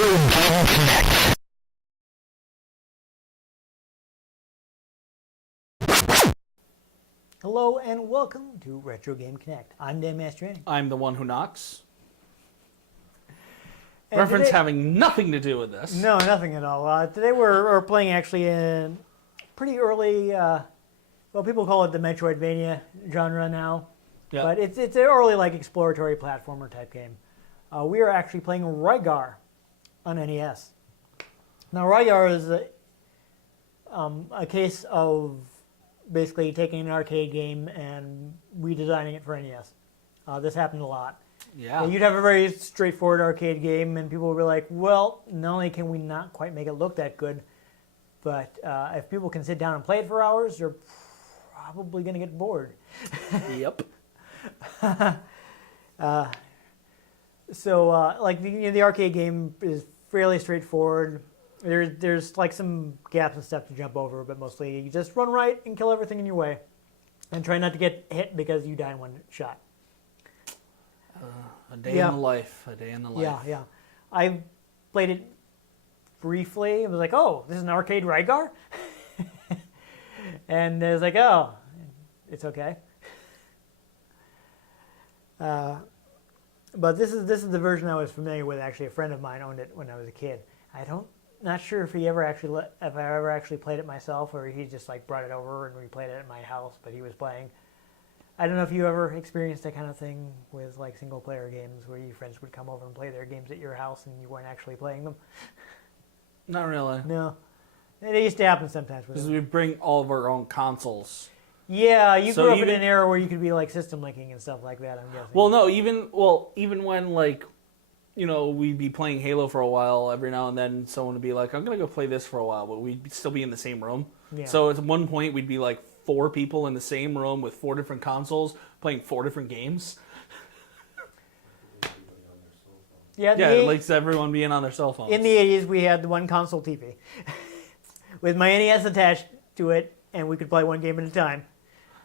Game Connect. Hello and welcome to Retro Game Connect. I'm Dan Mastriani. I'm the one who knocks. And Reference today, having nothing to do with this. no, nothing at all. Today we're playing actually in pretty early, well, people call it the Metroidvania genre now, Yeah. but it's an early like exploratory platformer type game. We are actually playing Rygar on NES. Now Rygar is a case of basically taking an arcade game and redesigning it for NES. This happened a lot. Yeah. You'd have a very straightforward arcade game, and people would be like, well, not only can we not quite make it look that good, but if people can sit down and play it for hours, they're probably going to get bored. Yep. Like the arcade game is fairly straightforward. There's like some gaps and stuff to jump over, but mostly you just run right and kill everything in your way, and try not to get hit because you die in one shot. A day in the life. A day in the life. Yeah. I played it briefly. It was like, oh, this is an arcade Rygar? And it was like, oh, it's okay. But this is the version I was familiar with. Actually, a friend of mine owned it when I was a kid. Not sure if I ever actually played it myself, or he just like brought it over and we played it at my house. But he was playing. I don't know if you ever experienced that kind of thing with like single player games where your friends would come over and play their games at your house and you weren't actually playing them. Not really. No, it used to happen sometimes. Because we bring all of our own consoles. Yeah, you So grew up in even- an era where you could be like system linking and stuff like that. I'm guessing. Well, no, even when like, we'd be playing Halo for a while, every now and then someone would be like, I'm going to go play this for a while, but we'd still be in the same room. Yeah. So at one point we'd be like 4 people in the same room with 4 different consoles playing 4 different games. yeah, Yeah, like everyone being on their cell phones. in the 80s we had the one console TV with my NES attached to it, and we could play one game at a time.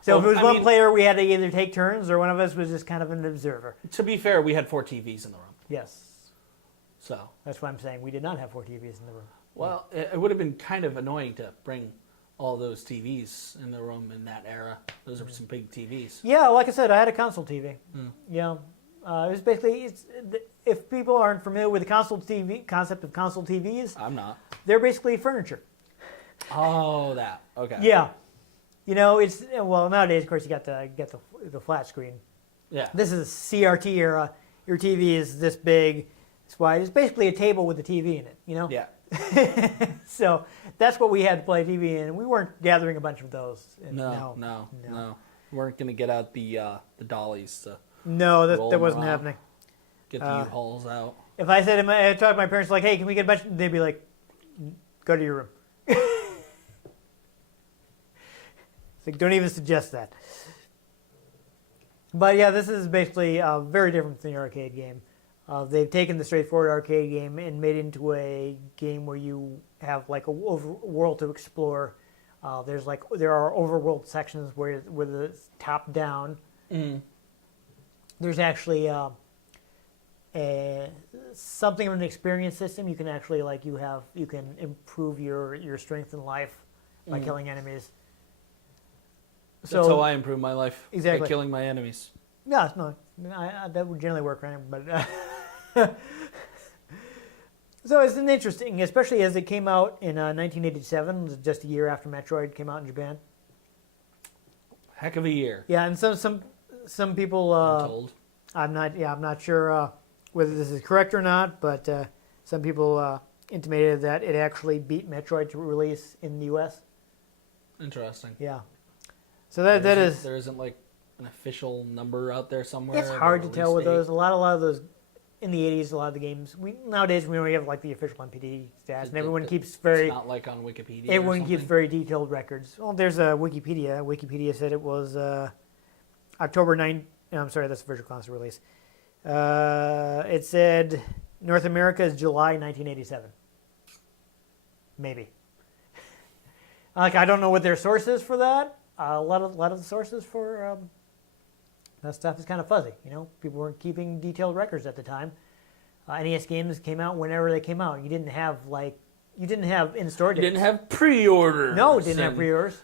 So if it was one player, we had to either take turns, or one of us was just kind of an observer. To be fair, we had 4 TVs in the room. Yes, So, that's why I'm saying we did not have 4 TVs in the room. well, it would have been kind of annoying to bring all those TVs in the room in that era. Those are some big TVs. Yeah, like I said, I had a console TV. Yeah, it was basically if people aren't familiar with the concept of console TVs, I'm not. they're basically furniture. Oh, that. Okay. Yeah, it's nowadays of course you got the flat screen. Yeah. This is CRT era. Your TV is this big, it's wide. It's basically a table with a TV in it. Yeah. So that's what we had to play TV in. We weren't gathering a bunch of those. No. We weren't going to get out the dollies to No, roll that them wasn't around. happening. get the U-Hauls out. If I said I talked to my parents like, hey, can we get a bunch? They'd be like, go to your room. It's like, don't even suggest that. But yeah, this is basically very different from the arcade game. They've taken the straightforward arcade game and made it into a game where you have like a world to explore. There are overworld sections where it's top down. Mm. There's actually something of an experience system. You can actually you can improve your strength in life by killing enemies. That's how I improve my life. Exactly. By killing my enemies. No, that would generally work, right? But so it's an interesting, especially as it came out in 1987, just a year after Metroid came out in Japan. Heck of a year. Yeah, and some people, I'm told. I'm not sure whether this is correct or not, but some people intimated that it actually beat Metroid to release in the U.S. Interesting. Yeah. So there isn't like an official number out there somewhere. It's hard to tell with date? those. A lot of those in the 80s. A lot of the games nowadays we only have like the official MPD stats, and everyone keeps very. It's not like on Wikipedia. Everyone keeps very detailed records. Well, there's a Wikipedia. Wikipedia said it was October 9. No, I'm sorry, that's the virtual console release. It said North America is July 1987. Maybe. I don't know what their source is for that. A lot of the sources for that stuff is kind of fuzzy. People weren't keeping detailed records at the time. NES games came out whenever they came out. You didn't have in-store dates. You didn't have pre-orders. No, it didn't have pre-orders.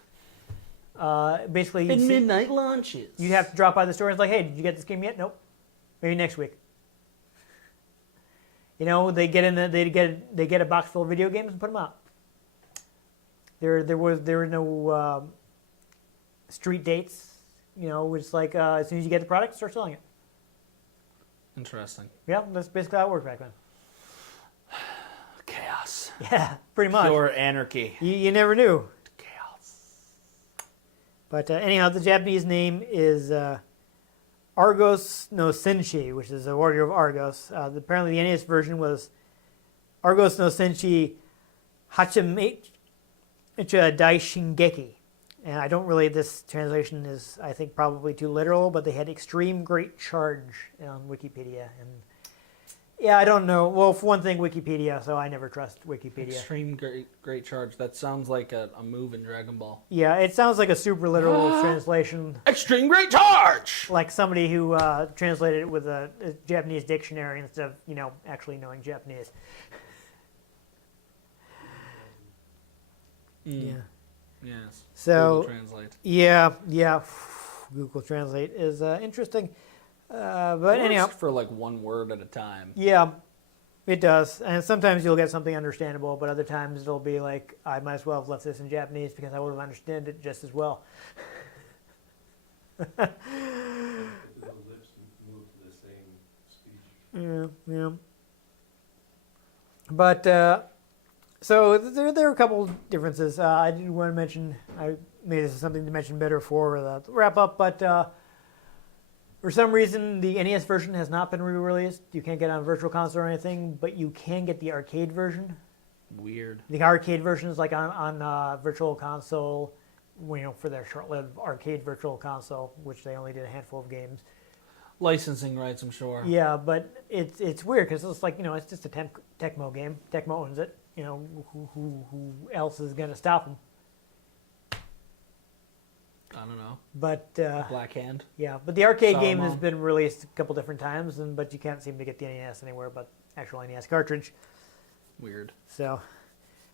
Basically, And midnight launches. you'd have to drop by the store and it's like, hey, did you get this game yet? Nope. Maybe next week. You know, they get a box full of video games and put them out. There were no street dates. You know, it's like as soon as you get the product, start selling it. Interesting. Yeah, that's basically how it worked back then. Chaos. Yeah, pretty much. Pure anarchy. You never knew. Chaos. But anyhow, the Japanese name is Argos no Senshi, which is a Warrior of Argos. Apparently, the NES version was Argos no Senshi Hachimecha Dai Shingeki. And I don't really, this translation is, I think, probably too literal, but they had extreme great charge on Wikipedia. And yeah, I don't know. Well, for one thing, Wikipedia, so I never trust Wikipedia. Extreme great charge. That sounds like a move in Dragon Ball. Yeah, it sounds like a super literal translation. Extreme great charge! Like somebody who translated it with a Japanese dictionary instead of, you know, actually knowing Japanese. Yeah. Yes. So, Google Translate. yeah. Google Translate is interesting. But anyhow. For like one word at a time. Yeah, it does. And sometimes you'll get something understandable, but other times it'll be like, I might as well have left this in Japanese because I would have understood it just as well. The lips move to the same speech. Yeah. But, so there are a couple differences. I did want to mention, maybe this is something to mention better for the wrap up, but for some reason the NES version has not been re-released. You can't get it on Virtual Console or anything, but you can get the arcade version. Weird. The arcade version is like on Virtual Console, you know, for their short-lived arcade Virtual Console, which they only did a handful of games. Licensing rights, I'm sure. Yeah, but it's weird because it's like, you know, it's just a Tecmo game. Tecmo owns it. You know, who else is going to stop them? I don't know. But Black Hand. yeah, but the arcade game has Salomon. been released a couple different times, but you can't seem to get the NES anywhere but actual NES cartridge. Weird. So,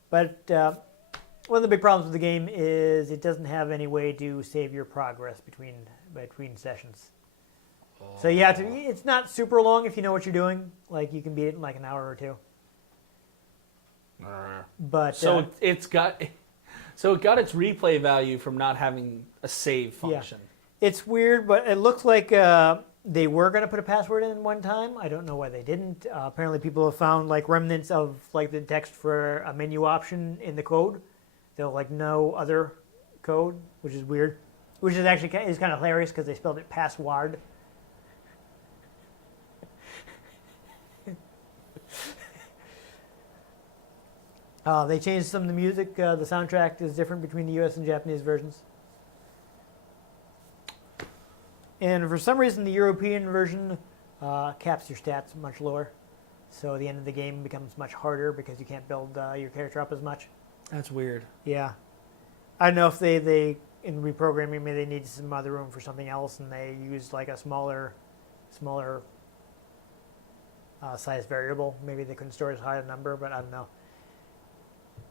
but one of the big problems with the game is it doesn't have any way to save your progress between sessions. So you have to. It's not super long if you know what you're doing. Like you can beat it in like an hour or two. But So it got its replay value from not having a save function. it's weird, but it looks like they were going to put a password in one time. I don't know why they didn't. Apparently, people have found like remnants of like the text for a menu option in the code. They'll like no other code, which is weird. Which is actually kind of hilarious because they spelled it password. They changed some of the music. The soundtrack is different between the U.S. and Japanese versions. And for some reason, the European version caps your stats much lower. So the end of the game becomes much harder because you can't build your character up as much. That's weird. Yeah. I don't know if they in reprogramming, maybe they need some other room for something else, and they used like a smaller size variable. Maybe they couldn't store as high a number, but I don't know.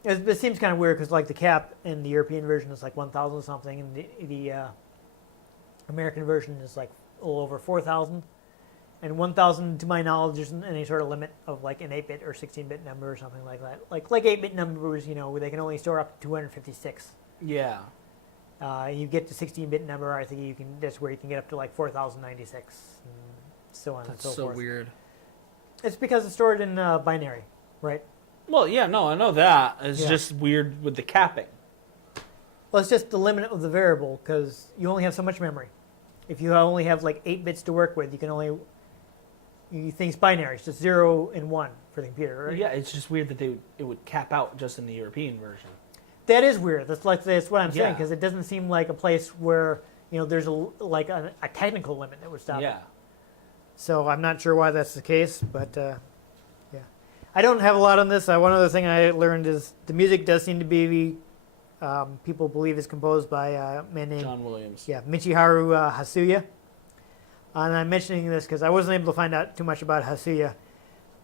It seems kind of weird because like the cap in the European version is like 1,000 something, and the American version is like a little over 4,000. And 1,000, to my knowledge, isn't any sort of limit of like an 8-bit or 16-bit number or something like that. Like 8-bit numbers, you know, they can only store up to 256. Yeah. You get to 16-bit number, I think that's where you can get up to like 4,096, and so on and so That's so forth. weird. It's because it's stored in binary, right? Well, yeah, no, I know that. It's Yeah. just weird with the capping. Well, it's just the limit of the variable because you only have so much memory. If you only have like 8 bits to work with, you can only. You think it's binary. It's just 0 and 1 for the computer, right? Yeah, it's just weird that it would cap out just in the European version. That is weird. That's what I'm saying Yeah. because it doesn't seem like a place where there's a technical limit that would stop it. Yeah. So I'm not sure why that's the case, but yeah. I don't have a lot on this. One other thing I learned is the music does seem to be, people believe is composed by a man named John Williams. Michiharu Hasuya. And I'm mentioning this because I wasn't able to find out too much about Hasuya.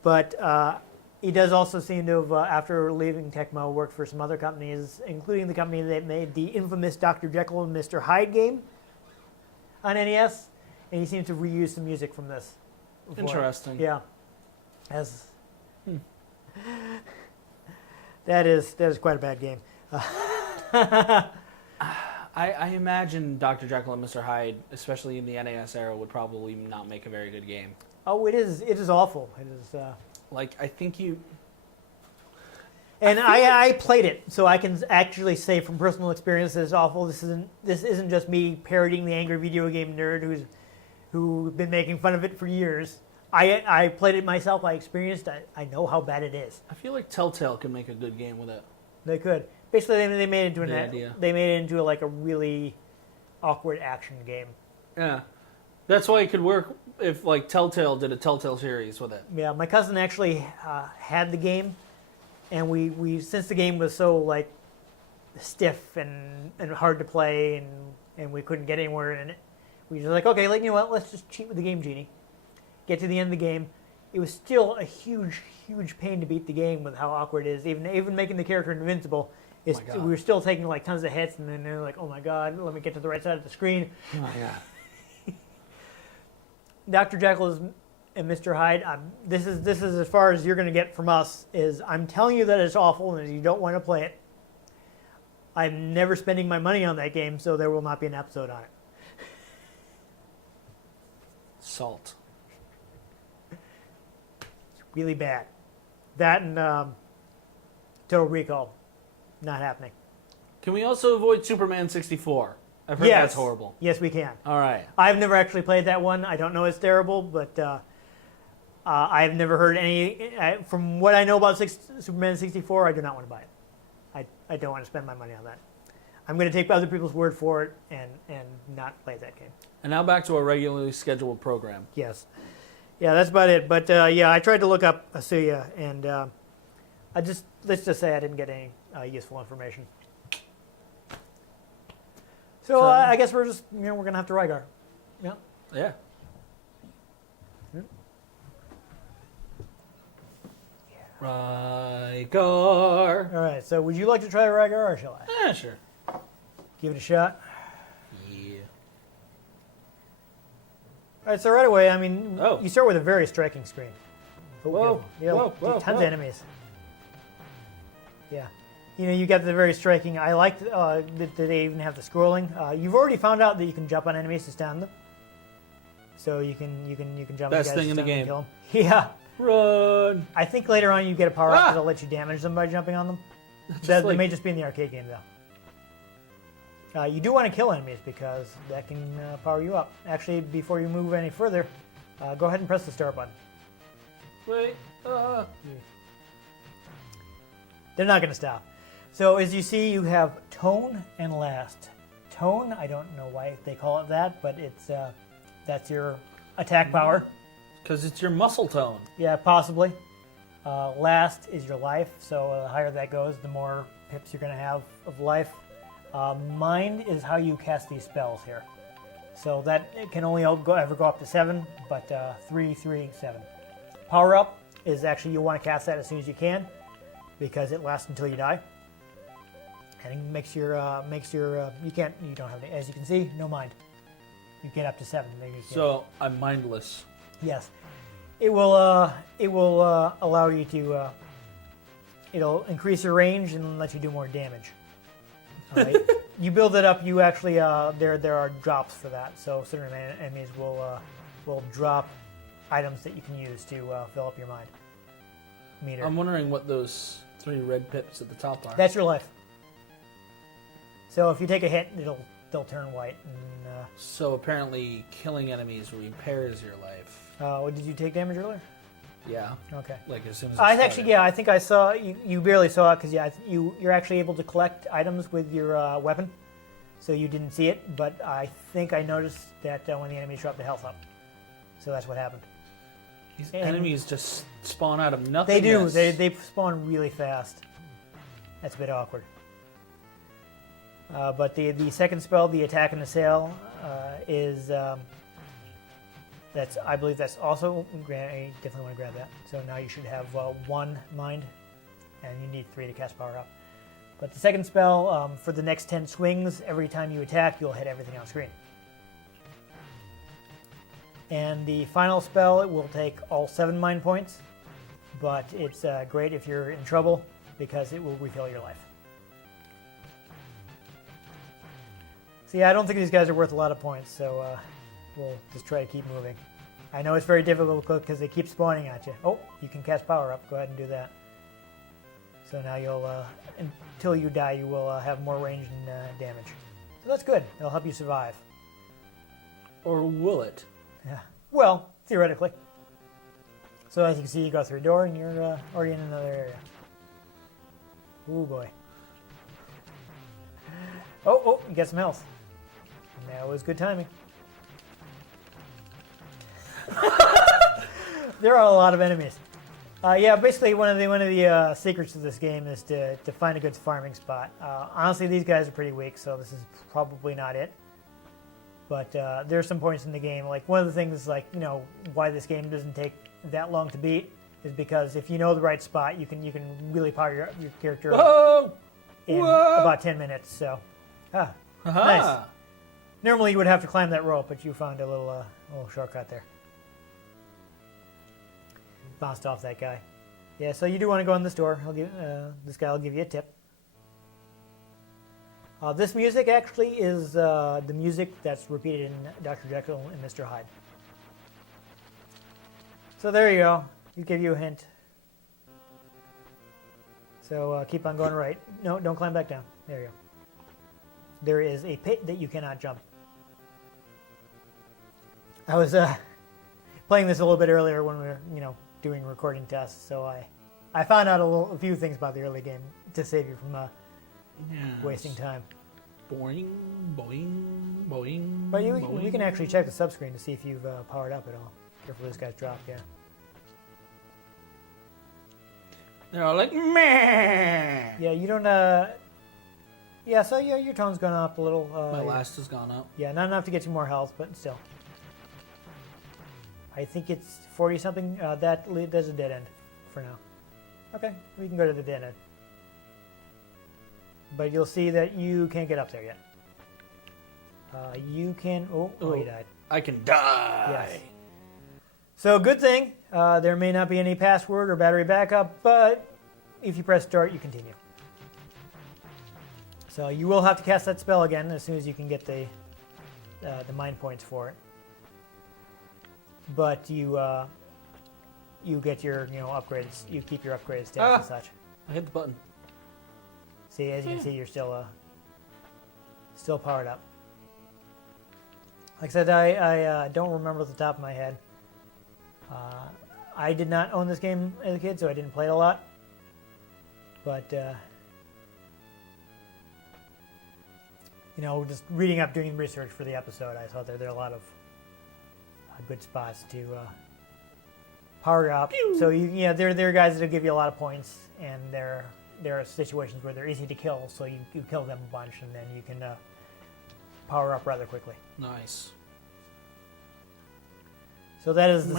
But he does also seem to have, after leaving Tecmo, worked for some other companies, including the company that made the infamous Dr. Jekyll and Mr. Hyde game on NES, and he seems to reuse some music from this. before. Interesting. Yeah. That is quite a bad game. I imagine Dr. Jekyll and Mr. Hyde, especially in the NES era, would probably not make a very good game. Oh, it is awful. It is. Like, I think you... And I played it, so I can actually say from personal experience that it's awful. This isn't just me parodying the angry video game nerd who's been making fun of it for years. I played it myself. I experienced it. I know how bad it is. I feel like Telltale could make a good game with it. They could. Basically, they made it into idea. They made it into like a really awkward action game. Yeah. That's why it could work if, like, Telltale did a Telltale series with it. Yeah, my cousin actually had the game, and we since the game was so like stiff and hard to play, and we couldn't get anywhere in it, we were like, okay, you know what? Let's just cheat with the Game Genie. Get to the end of the game. It was still a huge pain to beat the game with how awkward it is. Even making the character invincible, we were still taking like tons of hits, and then they're like, oh my god, let me get to the right side of the screen. Oh my god. Dr. Jekyll and Mr. Hyde, this is as far as you're going to get from us. Is I'm telling you that it's awful and you don't want to play it. I'm never spending my money on that game, so there will not be an episode on it. Salt. It's really bad. That and Total Recall, not happening. Can we also avoid Superman 64? I've heard Yes. that's horrible. Yes, we can. All right. I've never actually played that one. I don't know it's terrible, but I've never heard any. From what I know about Superman 64, I do not want to buy it. I don't want to spend my money on that. I'm going to take other people's word for it and not play that game. And now back to our regularly scheduled program. Yes. Yeah, that's about it. But yeah, I tried to look up Asuya, and let's just say I didn't get any useful information. So I guess we're just, we're going to have to Rygar. Yeah. Yeah. Rygar. All right, so would you like to try Rygar, or shall I? Yeah, sure. Give it a shot. Yeah. All right, so right away, you start with a very striking screen. Whoa, whoa, tons of enemies. Yeah. You got the very striking. I like that they even have the scrolling. You've already found out that you can jump on enemies to stun them. So you can jump. Best on guys thing in the to stun them and game. kill them. Yeah. Run. I think later on you get a power up that'll let you damage them by jumping on them. That may just be in the arcade game though. You do want to kill enemies because that can power you up. Actually, before you move any further, go ahead and press the start button. Wait. They're not going to stop. So as you see, you have tone and last. Tone, I don't know why they call it that, but that's your attack power. Because it's your muscle tone. Yeah, possibly. Last is your life, so the higher that goes, the more pips you're going to have of life. Mind is how you cast these spells here. So that it can only ever go up to 7, but 3, 3, 7. Power up is actually, you want to cast that as soon as you can, because it lasts until you die. And it makes your you don't have any, as you can see, no mind. You get up to 7. So I'm mindless. Yes, it will allow you to. It'll increase your range and let you do more damage. All right. You build it up. You actually there are drops for that. So certain enemies will drop items that you can use to fill up your mind meter. I'm wondering what those 3 red pips at the top are. That's your life. So if you take a hit, they'll turn white. And, so apparently killing enemies repairs your life. did you take damage earlier? Yeah. Okay. Like as soon as I think I saw you barely saw it because you're actually able to collect items with your weapon, so you didn't see it. But I think I noticed that when the enemies drop the health up, so that's what happened. These enemies just spawn out of nothing. They do. They spawn really fast. That's a bit awkward. But the second spell, the attack and assail, is I believe that's also, I definitely want to grab that. So now you should have 1 mind, and you need 3 to cast power up. But the second spell, for the next 10 swings, every time you attack, you'll hit everything on screen. And the final spell, it will take all 7 mind points, but it's great if you're in trouble because it will refill your life. So yeah, I don't think these guys are worth a lot of points, so we'll just try to keep moving. I know it's very difficult because they keep spawning at you. Oh, you can cast power up. Go ahead and do that. So now you'll, until you die, you will have more range and damage. So that's good. It'll help you survive. Or will it? Yeah. Well, theoretically. So as you can see, you go through a door and you're already in another area. Ooh boy. Oh, you got some health. And that was good timing. There are a lot of enemies. Yeah, basically one of the secrets of this game is to find a good farming spot. Honestly, these guys are pretty weak, so this is probably not it. But there are some points in the game, like one of the things, like, you know, why this game doesn't take that long to beat is because if you know the right spot, you can really power your character up in about 10 minutes. So, nice. Normally you would have to climb that rope, but you found a little shortcut there. Bounced off that guy. Yeah, so you do want to go in this door. This guy will give you a tip. This music actually is the music that's repeated in Dr. Jekyll and Mr. Hyde. So there you go. He give you a hint. So keep on going right. No, don't climb back down. There you go. There is a pit that you cannot jump. I was playing this a little bit earlier when we were, doing recording tests. So I found out a few things about the early game to save you from wasting time. Boing, boing, boing. But boing. we can actually check the subscreen to see if you've powered up at all. Careful, this guy's dropped. Yeah. They're all like, meh. Yeah, you don't. Yeah, so your tone's gone up a little. My last has gone up. Yeah, not enough to get you more health, but still. I think it's 40 something. There's a dead end for now. Okay, we can go to the dead end. But you'll see that you can't get up there yet. You can. Oh, you died. I can die. Yes. So good thing. There may not be any password or battery backup, but if you press start, you continue. So you will have to cast that spell again as soon as you can get the mind points for it. But you get your upgrades. You keep your upgraded stats and such. I hit the button. See, as you can see, you're still powered up. Like I said, I don't remember at the top of my head. I did not own this game as a kid, so I didn't play it a lot. But just reading up, doing research for the episode, I thought there are a lot of good spots to power up. Pew! So there are guys that'll give you a lot of points, and there are situations where they're easy to kill, so you kill them a bunch, and then you can power up rather quickly. Nice. So that is the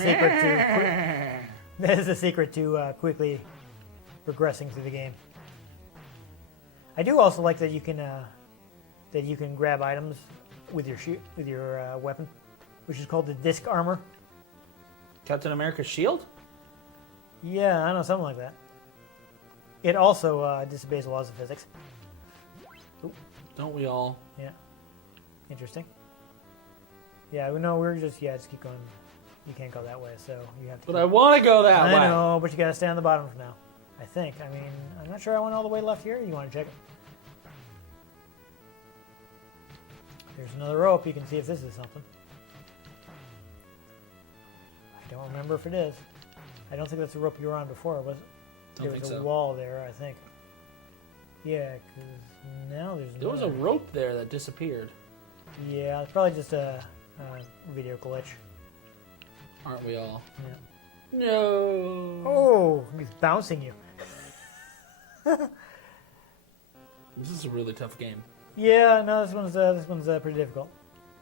secret to quickly progressing through the game. I do also like that you can grab items with your weapon, which is called the disc armor. Captain America's shield? Yeah, I don't know, something like that. It also disobeys the laws of physics. Ooh. Don't we all? Yeah. Interesting. Yeah, we're just keep going. You can't go that way, so you have to. But I want to go that way. I know, but you got to stay on the bottom for now. I think. I mean, I'm not sure I went all the way left here. You want to check it? There's another rope. You can see if this is something. I don't remember if it is. I don't think that's the rope you were on before, was it? There was a wall there, I think. Yeah, because now There was a rope there that disappeared. Yeah, it's probably just a video glitch. Aren't we all? Yeah. No. Oh, he's bouncing you. This is a really tough game. Yeah, no, this one's pretty difficult.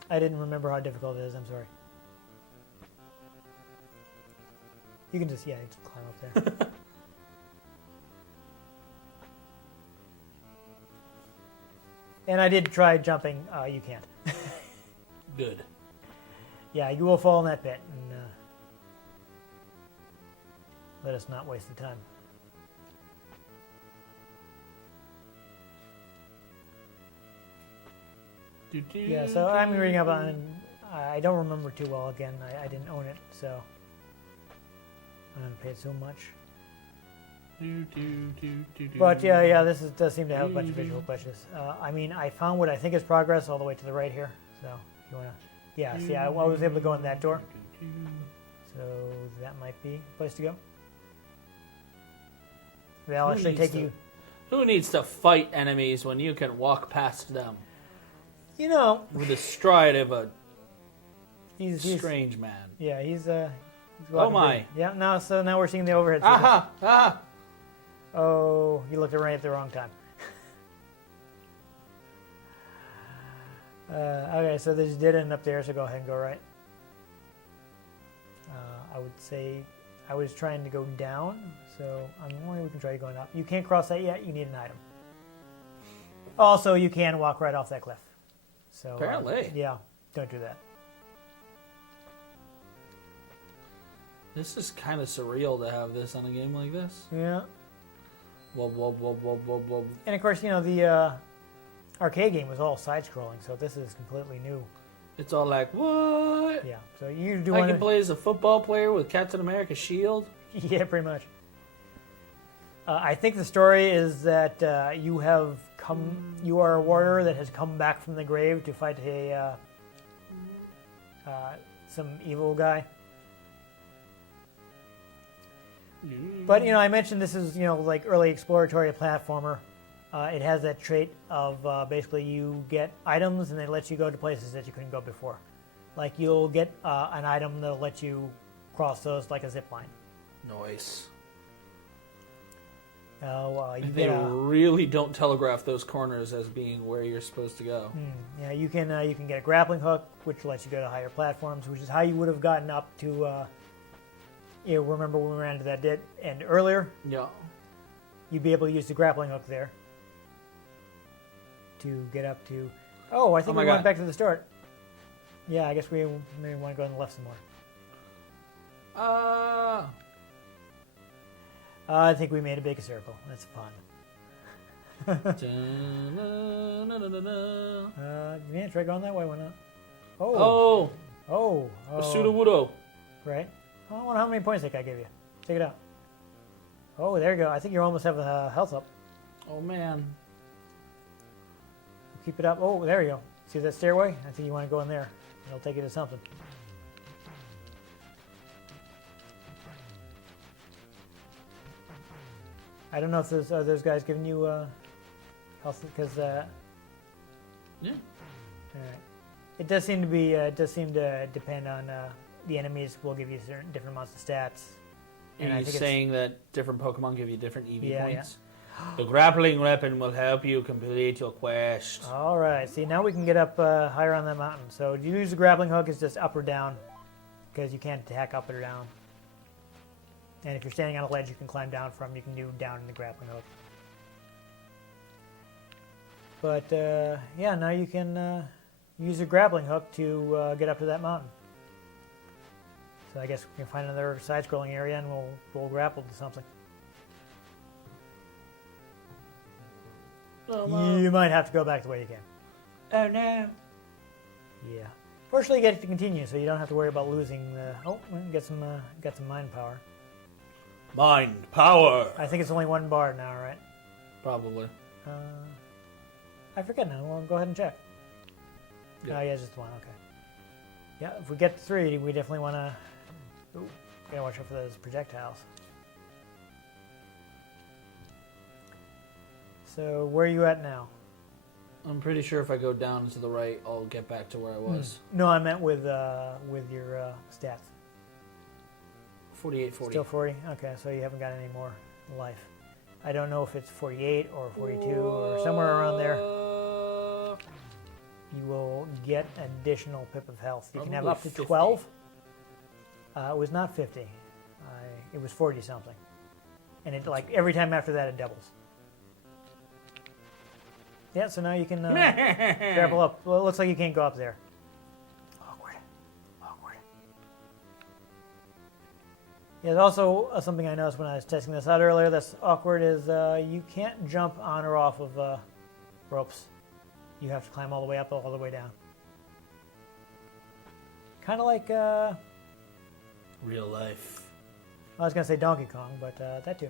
I didn't remember how difficult it is. I'm sorry. You can just, yeah, you just climb up there. And I did try jumping. You can't. Good. Yeah, you will fall in that pit. And let us not waste the time. Yeah, so I'm reading up on. I don't remember too well. Again, I didn't own it, so I haven't paid so much. But yeah, this does seem to have a bunch of visual glitches. I mean, I found what I think is progress all the way to the right here. So if you wanna, yeah, see, I was able to go in that door. So that might be a place to go. They'll actually take you. Who needs to fight enemies when you can walk past them? You know, With the stride of a he's strange man. yeah, he's Oh walking my. through. Yeah, now so now we're seeing the overhead. Aha! Ah! Oh, you looked right at the wrong time. Okay, so there's dead end up there, so go ahead and go right. I would say I was trying to go down, so we can try going up. You can't cross that yet. You need an item. Also, you can walk right off that cliff. So Apparently. yeah, don't do that. This is kind of surreal to have this on a game like this. Yeah. Wub, wub, wub, wub, wub, wub. And of course, you know, the arcade game was all side-scrolling, so this is completely new. It's all like, what? Yeah, so you do I want can play as a football player with Captain America's shield? Yeah, pretty much. I think the story is that you are a warrior that has come back from the grave to fight some evil guy. But, you know, I mentioned this is, you know, like early exploratory platformer. It has that trait of basically you get items and it lets you go to places that you couldn't go before. Like you'll get an item that'll let you cross those like a zip line. Nice. They really don't telegraph those corners as being where you're supposed to go. Yeah, you can get a grappling hook, which lets you go to higher platforms, which is how you would have gotten up to. You remember when we ran into that dead end earlier? Yeah. You'd be able to use the grappling hook there to get up to. Oh, I think we went back to the start. Yeah, I guess we maybe want to go on the left some more. I think we made a big circle. That's fun. Yeah, try going that way. Why not? Oh. Suda-wudo. Right. I wonder how many points that guy gave you. Check it out. Oh, there you go. I think you almost have the health up. Oh, man. Keep it up. Oh, there you go. See that stairway? I think you want to go in there. It'll take you to something. I don't know if those guys giving you health because yeah. All right. It does seem to be depend on the enemies will give you certain different amounts of stats. And I he's think saying that different Pokemon give you different EV points. Yeah. The grappling weapon will help you complete your quest. All right. See, now we can get up higher on that mountain. So you use the grappling hook, it's just up or down because you can't attack up or down. And if you're standing on a ledge you can climb down from, you can do down in the grappling hook. But yeah, now you can use a grappling hook to get up to that mountain. So I guess we can find another side-scrolling area and we'll grapple to something. You might have to go back the way you came. Oh no. Yeah. Fortunately, you get to continue, so you don't have to worry about losing the. Oh, get some mind power. Mind power. I think it's only one bar now, right? Probably. I forget now. Well, go ahead and check. Yeah. Oh, yeah, just one. Okay. Yeah, if we get to 3, we definitely want to. Ooh, gotta watch out for those projectiles. So where are you at now? I'm pretty sure if I go down and to the right, I'll get back to where I was. No, I meant with your stats. 48-40. Still 40? Okay, so you haven't got any more life. I don't know if it's 48 or 42 or somewhere around there. You will get additional pip of health. You can have up to 50. 12. It was not 50. It was 40 something. And it like every time after that it doubles. Yeah, so now you can grapple up. Well, it looks like you can't go up there. Awkward. Yeah, there's also something I noticed when I was testing this out earlier that's awkward is you can't jump on or off of ropes. You have to climb all the way up, all the way down. Kind of like, Real life. I was going to say Donkey Kong, but that too.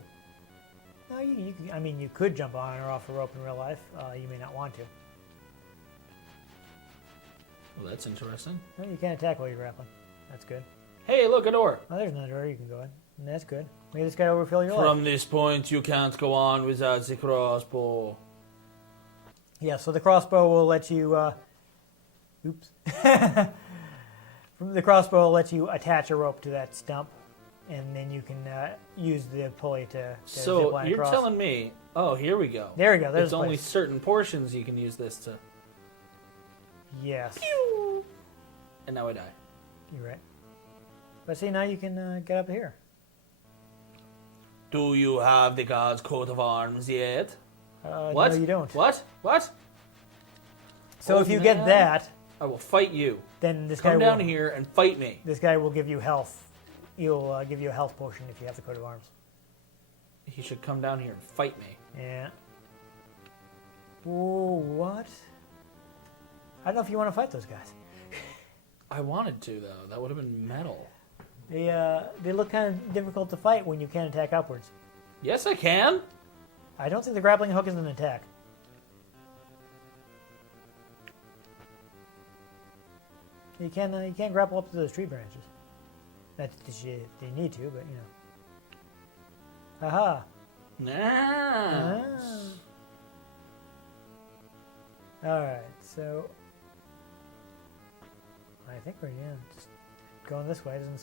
No, I mean, you could jump on or off a rope in real life. You may not want to. Well, that's interesting. No, you can't attack while you're grappling. That's good. Hey, look, a door. Oh, there's another door you can go in. And that's good. Maybe this guy will refill your life. From this point, you can't go on without the crossbow. Yeah, so the crossbow will let you... oops. The crossbow will let you attach a rope to that stump, and then you can use the pulley to zip So line you're across. telling me... Oh, here we go. There we go. There's There's the only place. certain portions you can use this to... Yes. And now I die. You're right. But see, now you can get up here. Do you have the god's coat of arms yet? No, you don't. What? So Old if you get man? that, I will fight you. then this guy Come down will, here and fight me. This guy will give you health. He'll give you a health potion if you have the coat of arms. He should come down here and fight me. Yeah. Whoa, what? I don't know if you want to fight those guys. I wanted to, though. That would have been metal. They look kind of difficult to fight when you can't attack upwards. Yes, I can. I don't think the grappling hook is an attack. You can't grapple up to those tree branches. Not that you need to, but you know. Aha! Nah. Alright, so I think we're just going this way. Doesn't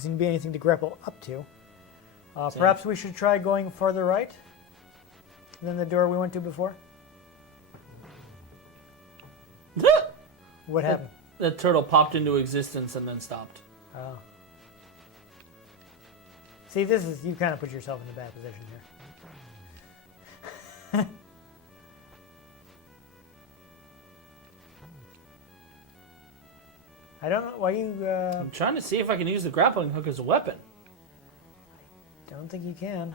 seem to be anything to grapple up to. Perhaps we should try going farther right than the door we went to before. What happened? The turtle popped into existence and then stopped. Oh. See, you kind of put yourself in a bad position here. I don't know why you. I'm trying to see if I can use the grappling hook as a weapon. Don't think you can.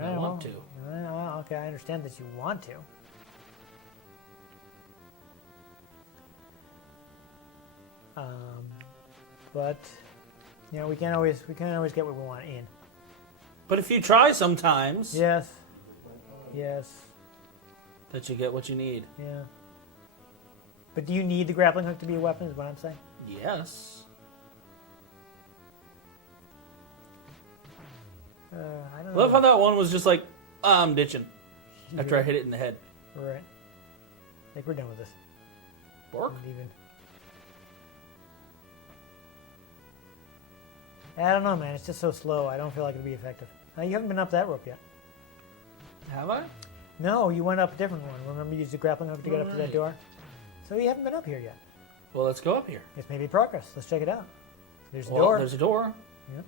I want to. Well, okay, I understand that you want to. But you know, we can't always get what we want in. But if you try sometimes, Yes. that you get what you need. Yeah. But do you need the grappling hook to be a weapon? Is what I'm saying. Yes. I don't Love know. how that one was just like, I'm ditching after I hit it in the head. Right. I think we're done with this. Bork? Even. I don't know, man. It's just so slow. I don't feel like it'll be effective. You haven't been up that rope yet. Have I? No, you went up a different one. Remember, you used the grappling hook to get up to that Right. door? So you haven't been up here yet. Well, let's go up here. It's maybe progress. Let's check it out. There's a Well, door. there's a door. Yep.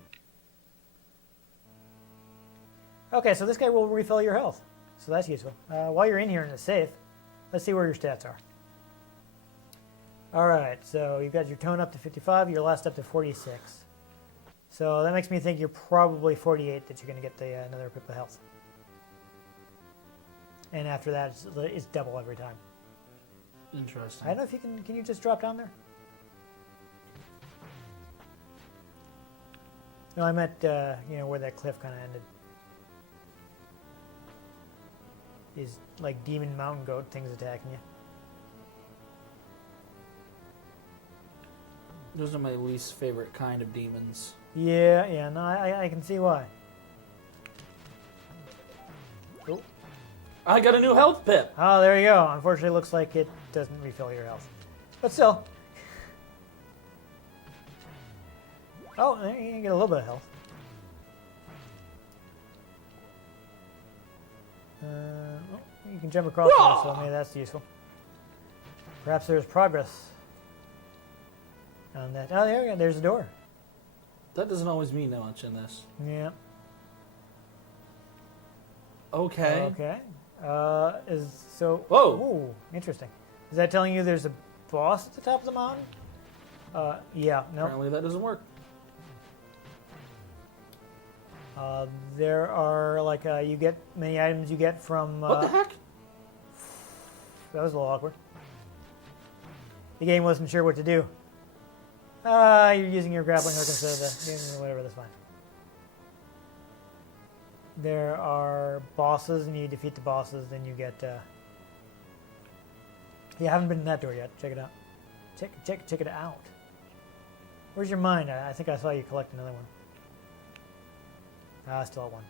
Okay, so this guy will refill your health. So that's useful. While you're in here in the safe, let's see where your stats are. Alright, so you've got your tone up to 55, your last up to 46. So that makes me think you're probably 48 that you're going to get the another pip of health. And after that, it's double every time. Interesting. I don't know if you can you just drop down there? No, I meant, where that cliff kind of ended. These, like, demon mountain goat things attacking you. Those are my least favorite kind of demons. Yeah, no, I can see why. Oh. I got a new health pip. Oh, there you go. Unfortunately, it looks like it doesn't refill your health. But still. Oh, there you get a little bit of health. You can jump across there, so maybe that's useful. Perhaps there's progress on that. Oh, there we go. There's a door. That doesn't always mean much in this. Yeah. Okay. Okay. Whoa. Ooh, interesting. Is that telling you there's a boss at the top of the mountain? Yeah. No. Apparently that doesn't work. There are like you get many items you get from. What the heck? That was a little awkward. The game wasn't sure what to do. You're using your grappling hook instead of the whatever. That's fine. There are bosses, and you defeat the bosses, then you get. You haven't been in that door yet. Check it out. Check it out. Where's your mind? I think I saw you collect another one. Still at one.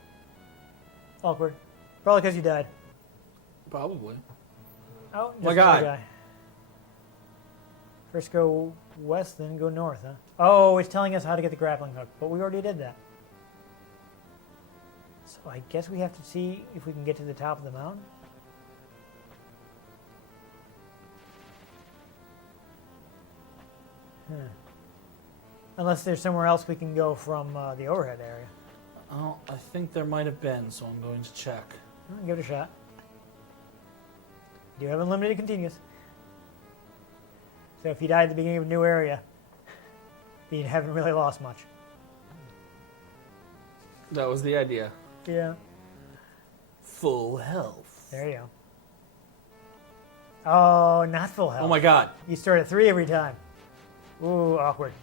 Awkward. Probably because you died. Probably. Oh, just My another God. guy. First go west, then go north, huh? Oh, it's telling us how to get the grappling hook, but we already did that. So I guess we have to see if we can get to the top of the mountain. Unless there's somewhere else we can go from the overhead area. Oh, I think there might have been, so I'm going to check. Give it a shot. You do have unlimited continues. So if you died at the beginning of a new area, you haven't really lost much. That was the idea. Yeah. Full health. There you go. Oh, not full health. Oh my God. You start at 3 every time. Ooh, awkward.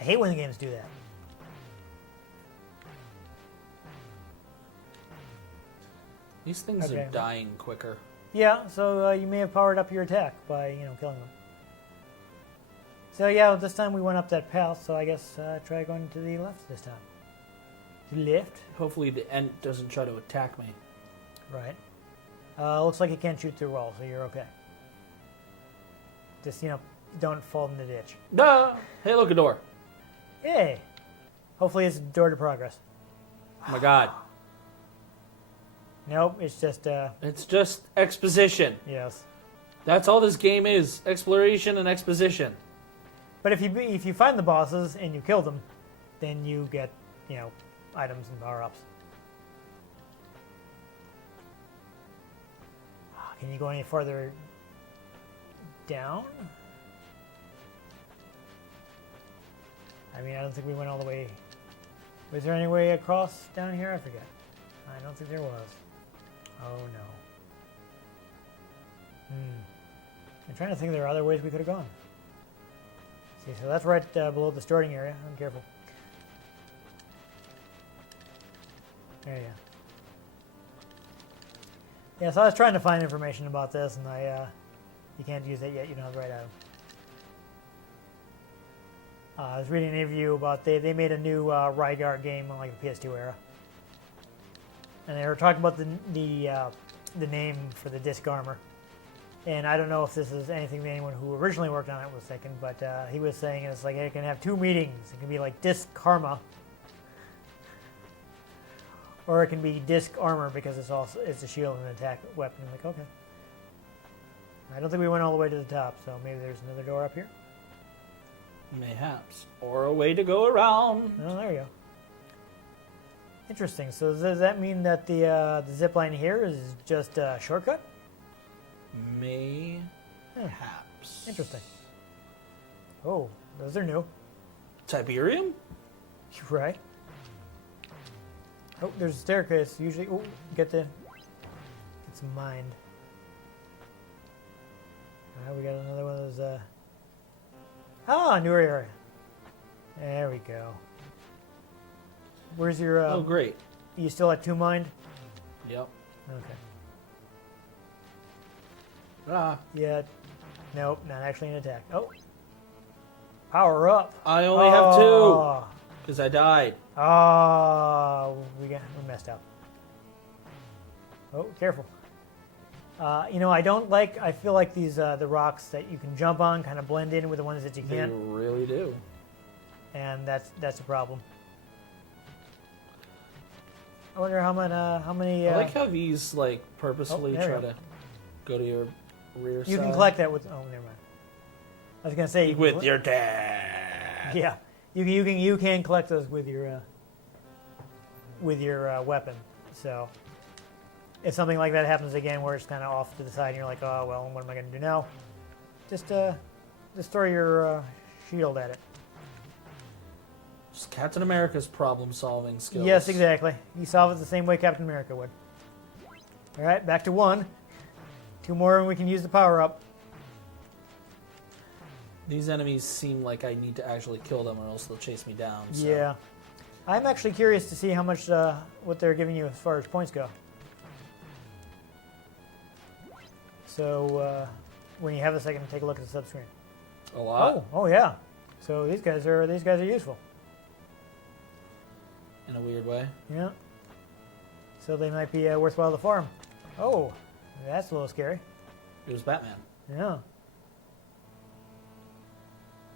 I hate when the games do that. These things Okay. are dying quicker. Yeah, so you may have powered up your attack by, killing them. So yeah, this time we went up that path, so I guess try going to the left this time. To the left? Hopefully the Ent doesn't try to attack me. Right. Looks like you can't shoot through walls, so you're okay. Just, don't fall in the ditch. Duh! Hey, look, a door. Hey! Hopefully it's a door to progress. Oh my God. Nope, it's just, It's just exposition. yes. That's all this game is. Exploration and exposition. But if you find the bosses and you kill them, then you get, items and power-ups. Can you go any further down? I mean, I don't think we went all the way. Was there any way across down here? I forget. I don't think there was. Oh no. I'm trying to think if there are other ways we could have gone. See, so that's right below the starting area. I'm careful. There you go. Yeah, so I was trying to find information about this, and you can't use it yet. You don't have the right item. I was reading an interview about they made a new Rygar game on like the PS2 era, and they were talking about the name for the disc armor. And I don't know if this is anything that anyone who originally worked on it was thinking, but he was saying it's like it can have two meanings. It can be like disc karma, or it can be disc armor because it's a shield and an attack weapon. I'm like, okay. I don't think we went all the way to the top, so maybe there's another door up here. Mayhaps. Or a way to go around. Oh, there you go. Interesting. So does that mean that the zip line here is just a shortcut? Mayhaps. Interesting. Oh, those are new. Tiberium? Right. Oh, there's a staircase. Usually, get some mind. We got another one of those. New area. There we go. Where's your? Oh, great. You still at 2 mind? Yep. Okay. Ah. Yeah. Nope, not actually an attack. Oh. Power up. I only have 2. Because I died. Oh, we messed up. Oh, careful. I feel like these the rocks that you can jump on kind of blend in with the ones that you They can't, really do. and that's a problem. I wonder how many. I like how these purposefully there we try go. to go to your rear side. You can collect that with. Oh, never mind. I was gonna say with your dad. Yeah, You can collect those with your weapon. So if something like that happens again, where it's kind of off to the side, and you're like, oh well, what am I going to do now? Just throw your shield at it. Just Captain America's problem-solving skills. Yes, exactly. You solve it the same way Captain America would. All right, back to 1. 2 more, and we can use the power up. These enemies seem like I need to actually kill them, or else they'll chase me down. So. Yeah, I'm actually curious to see how much what they're giving you as far as points go. So when you have a second, take a look at the sub screen. A lot. Oh yeah. So these guys are useful. In a weird way. Yeah. So they might be worthwhile to farm. Oh, that's a little scary. It was Batman. Yeah.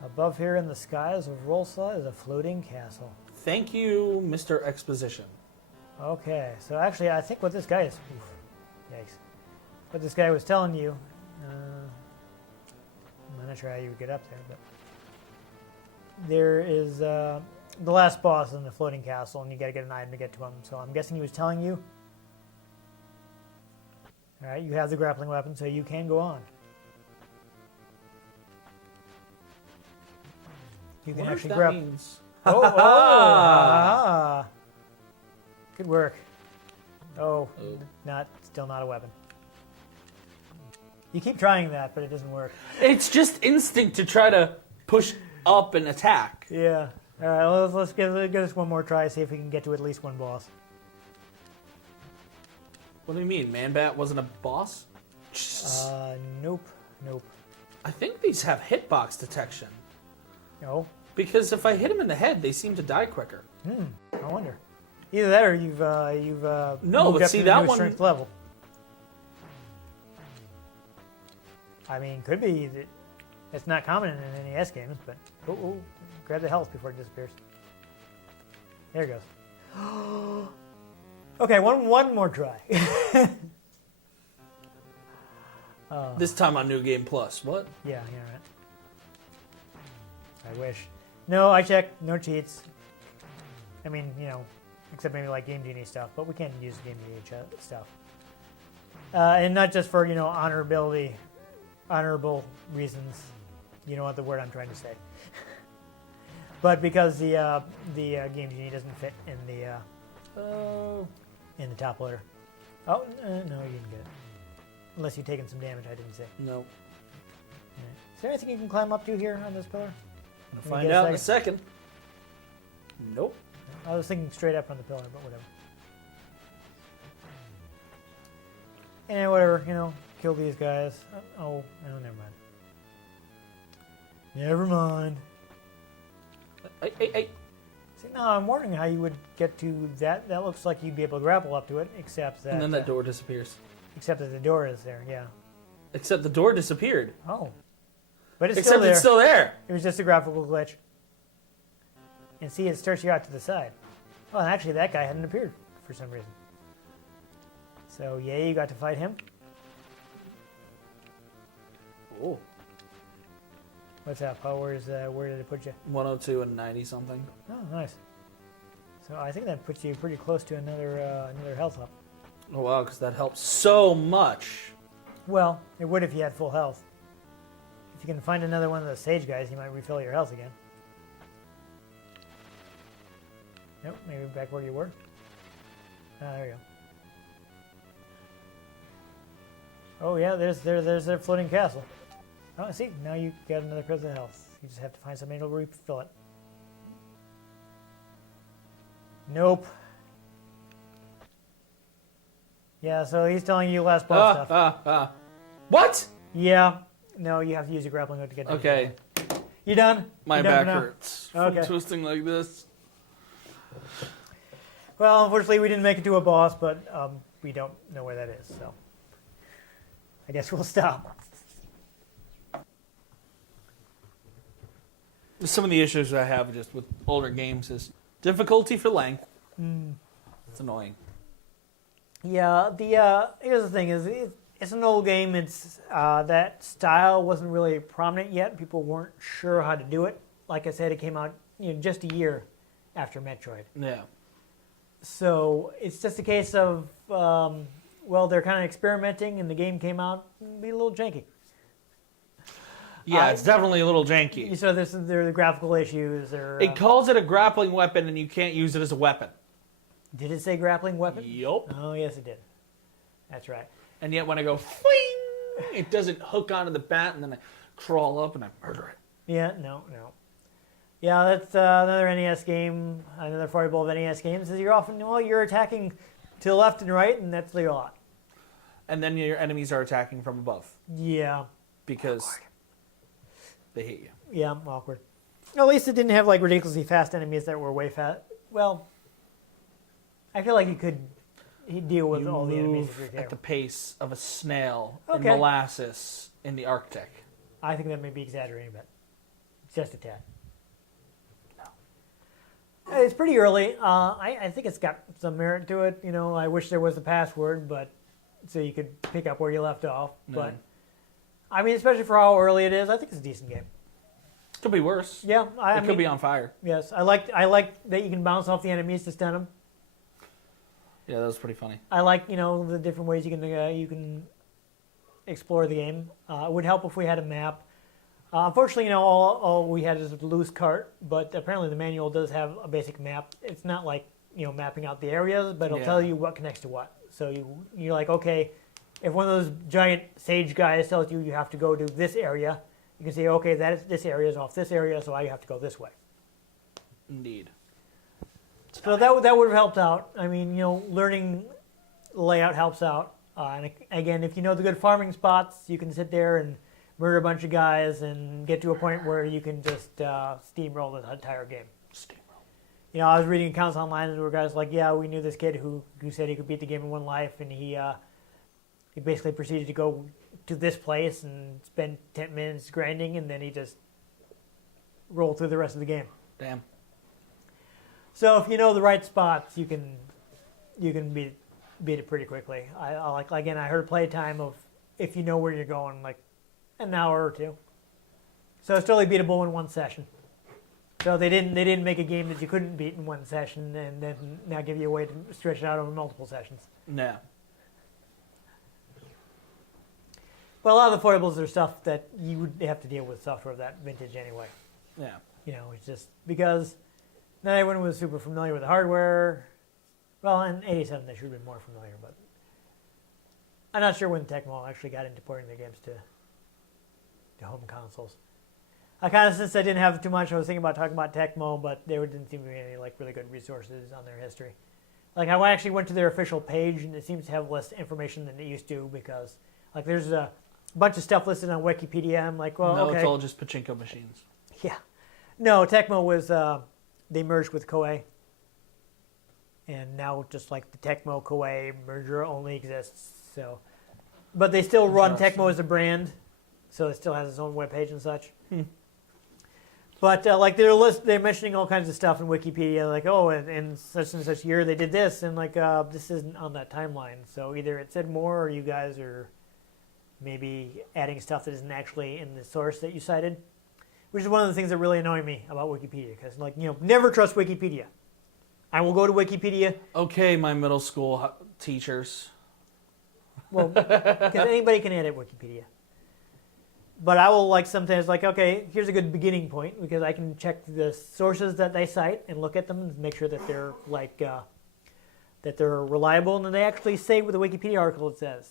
Above here in the skies of Rolsa is a floating castle. Thank you, Mr. Exposition. Okay, so actually I think what this guy is... Oof, yikes. What this guy was telling you... I'm not sure how you would get up there, but... There is the last boss in the floating castle, and you gotta get an item to get to him. So I'm guessing he was telling you... Alright, you have the grappling weapon, so you can go on. You can actually grab... Means... Ah. Good work. Oh, Oh. Still not a weapon. You keep trying that, but it doesn't work. It's just instinct to try to push up and attack. Yeah. All right, let's give this one more try, see if we can get to at least one boss. What do you mean? Man-Bat wasn't a boss? Nope. I think these have hitbox detection. No. Because if I hit them in the head, they seem to die quicker. I wonder. Either that, or you've No, moved but up see, to the that new one- strength level. I mean, could be that it's not common in NES games, but grab the health before it disappears. There it goes. Okay, one more try. This time on New Game Plus. What? Yeah, right. I wish. No, I checked. No cheats. I mean, except maybe like Game Genie stuff, but we can't use Game Genie stuff. And not just for, honorable reasons. You know what the word I'm trying to say. But because the Game Genie doesn't fit in the top loader. Oh, no, you didn't get it. Unless you've taken some damage, I didn't say. No. Right. Is there anything you can climb up to here on this pillar? Gonna find out in a second. Nope. I was thinking straight up on the pillar, but whatever. And whatever, kill these guys. Oh, never mind. Never mind. Hey. See, now I'm wondering how you would get to that. That looks like you'd be able to grapple up to it, except that... And then that door disappears. Except that the door is there, yeah. Except the door disappeared. Oh. But it's Except still there. it's still there. It was just a graphical glitch. And see, it starts you out to the side. Oh, and actually that guy hadn't appeared for some reason. So, yay, you got to fight him. Oh. What's up? Oh, where did it put you? 102 and 90 something. Oh, nice. So I think that puts you pretty close to another health up. Oh wow, because that helps so much. Well, it would if you had full health. If you can find another one of those sage guys, you might refill your health again. Nope, maybe back where you were. Ah, there you go. Oh yeah, there's their floating castle. Oh, see, now you got another crystal of health. You just have to find somebody to refill it. Nope. Yeah, so he's telling you last boss stuff. What? Yeah. No, you have to use your grappling hook to get down. Okay. You done? My You done back for now? hurts from Okay. twisting like this. Well, unfortunately, we didn't make it to a boss, but we don't know where that is, so I guess we'll stop. Some of the issues I have just with older games is difficulty for length. It's annoying. Yeah, here's the thing: it's an old game. It's that style wasn't really prominent yet. People weren't sure how to do it. Like I said, it came out just a year after Metroid. Yeah. So it's just a case of, they're kind of experimenting, and the game came out be a little janky. Yeah, it's definitely a little janky. So there are the graphical issues. It calls it a grappling weapon, and you can't use it as a weapon. Did it say grappling weapon? Yup. Oh, yes, it did. That's right. And yet when I go, fling, it doesn't hook onto the bat, and then I crawl up and I murder it. Yeah, no. Yeah, that's another NES game, another foible of NES games, is you're attacking to the left and right, and that's a lot. And then your enemies are attacking from above. Yeah. Because they hate you. Yeah, awkward. At least it didn't have like ridiculously fast enemies that were way fast. Well, I feel like you could deal with all the enemies if you're at careful. the pace of a snail in Okay. molasses in the Arctic. I think that may be exaggerating a bit. Just a tad. No. It's pretty early. I think it's got some merit to it. I wish there was a password, but so you could pick up where you left off. No. But I mean, especially for how early it is, I think it's a decent game. Could be worse. Yeah, It could be on fire. Yes, I like that you can bounce off the enemies to stun them. Yeah, that was pretty funny. I like the different ways you can explore the game. It would help if we had a map. Unfortunately, all we had is a loose cart, but apparently the manual does have a basic map. It's not like mapping out the areas, but it'll tell you what connects to what. So you're like, okay, if one of those giant sage guys tells you have to go to this area, you can say, okay, this area is off this area, so I have to go this way. Indeed. So that would have helped out. I mean, learning layout helps out. And again, if you know the good farming spots, you can sit there and murder a bunch of guys and get to a point where you can just steamroll the entire game. Steamroll. I was reading accounts online where guys like, yeah, we knew this kid who said he could beat the game in one life, and he basically proceeded to go to this place and spend 10 minutes grinding, and then he just rolled through the rest of the game. Damn. So if you know the right spots, you can beat it pretty quickly. I heard playtime of, if you know where you're going, like an hour or two. So it's totally beatable in one session. So they didn't make a game that you couldn't beat in one session and then now give you a way to stretch it out over multiple sessions. No. But a lot of the foibles are stuff that you would have to deal with software of that vintage anyway. Yeah. It's just because not everyone was super familiar with the hardware. Well, in 87 they should have been more familiar, but I'm not sure when Tecmo actually got into porting their games to home consoles. Since I didn't have too much, I was thinking about talking about Tecmo, but there didn't seem to be any really good resources on their history. I actually went to their official page, and it seems to have less information than it used to, because there's a bunch of stuff listed on Wikipedia. I'm like, well, no, okay. it's all just pachinko machines. Yeah. No, Tecmo was, they merged with Koei. And now just like the Tecmo Koei merger only exists. So, but they still run Tecmo as a brand, so it still has its own webpage and such. But they're mentioning all kinds of stuff in Wikipedia, like, oh, in such and such year they did this, and this isn't on that timeline. So either it said more, or you guys are maybe adding stuff that isn't actually in the source that you cited, which is one of the things that really annoy me about Wikipedia, because never trust Wikipedia. I will go to Wikipedia. Okay, my middle school teachers. Well, because anybody can edit Wikipedia. But I will sometimes okay, here's a good beginning point, because I can check the sources that they cite and look at them and make sure that they're that they're reliable, and then they actually say what the Wikipedia article it says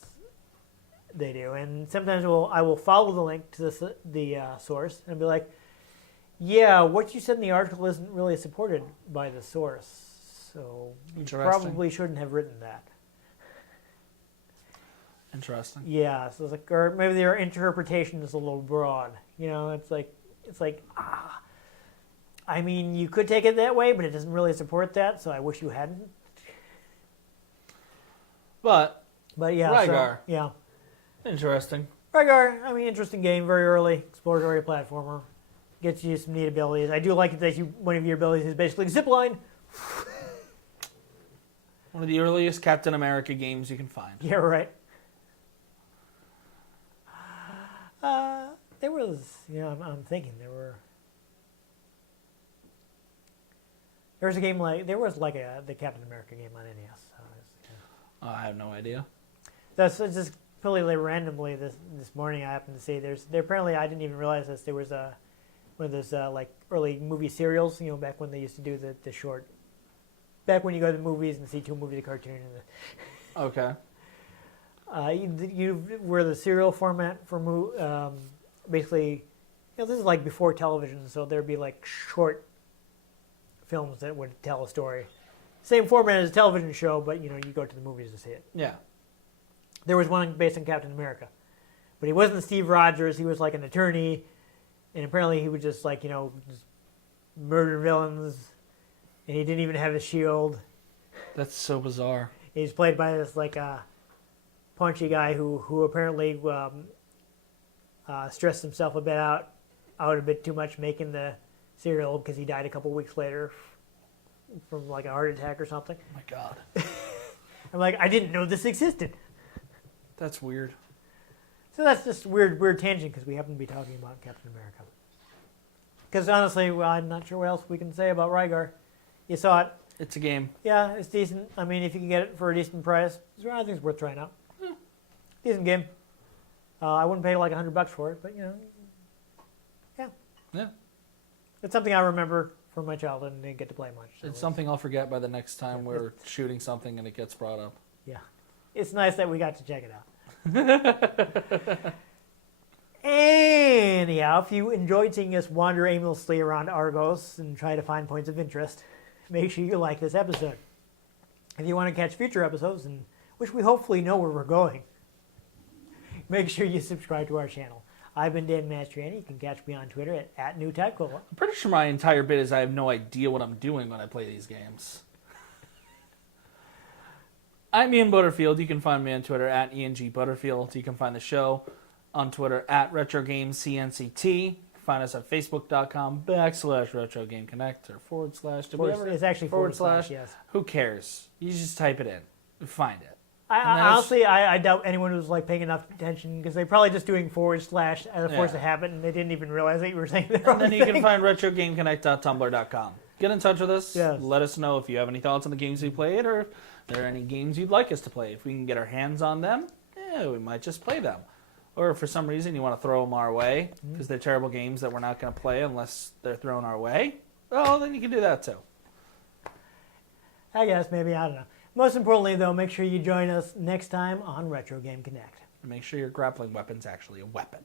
they do. And sometimes I will follow the link to the source and be like, yeah, what you said in the article isn't really supported by the source, so you probably shouldn't have written that. Interesting. Yeah, so it's or maybe their interpretation is a little broad. It's like I mean, you could take it that way, but it doesn't really support that, so I wish you hadn't. But yeah, Rygar. So, yeah. Interesting. Rygar, I mean, interesting game, very early, exploratory platformer. Gets you some neat abilities. I do like it that one of your abilities is basically zipline. One of the earliest Captain America games you can find. Yeah, right. There was, I'm thinking there were. There was the Captain America game on NES. So I have no idea. that's just completely randomly this morning. I happened to see there apparently I didn't even realize this. There was one of those like early movie serials. Back when they used to do the short. Back when you go to the movies and see two movies, a cartoon, and Okay. where the serial format for basically, this is like before television, so there'd be like short films that would tell a story. Same format as a television show, but you go to the movies to see it. Yeah. There was one based on Captain America, but he wasn't Steve Rogers. He was like an attorney, and apparently he would just just murder villains, and he didn't even have a shield. That's so bizarre. He's played by this punchy guy who apparently stressed himself out a bit too much making the serial because he died a couple weeks later from like a heart attack or something. Oh my God. I'm like, I didn't know this existed. That's weird. So that's just weird tangent because we happen to be talking about Captain America. Because honestly, I'm not sure what else we can say about Rygar. You saw it. It's a game. Yeah, it's decent. I mean, if you can get it for a decent price, I think it's worth trying out. Yeah. Decent game. I wouldn't pay like $100 for it, but yeah. Yeah. It's something I remember from my childhood and didn't get to play much. So It's something I'll forget by the next time we're shooting something and it gets brought up. Yeah. It's nice that we got to check it out. Anyhow, if you enjoyed seeing us wander aimlessly around Argos and try to find points of interest, make sure you like this episode. If you want to catch future episodes, and which we hopefully know where we're going, make sure you subscribe to our channel. I've been Dan Mastriani. You can catch me on Twitter at @NewTypeCola. I'm pretty sure my entire bit is I have no idea what I'm doing when I play these games. I'm Ian Butterfield. You can find me on Twitter at ENGButterfield. You can find the show on Twitter at RetroGamesCNCT. Find us at Facebook.com/RetroGameConnect or /. It's actually forward slash. yes. Who cares? You just type it in. Find it. Honestly, I doubt anyone was paying enough attention because they're probably just doing / as a force of habit, and they didn't even realize that you were saying the wrong And then you thing. can find RetroGameConnect.tumblr.com. Get in touch with us. Yes. Let us know if you have any thoughts on the games we played or if there are any games you'd like us to play. If we can get our hands on them, we might just play them. Or if for some reason you want to throw them our way because they're terrible games that we're not going to play unless they're thrown our way, well, then you can do that too. I guess, maybe, I don't know. Most importantly, though, make sure you join us next time on Retro Game Connect. Make sure your grappling weapon's actually a weapon.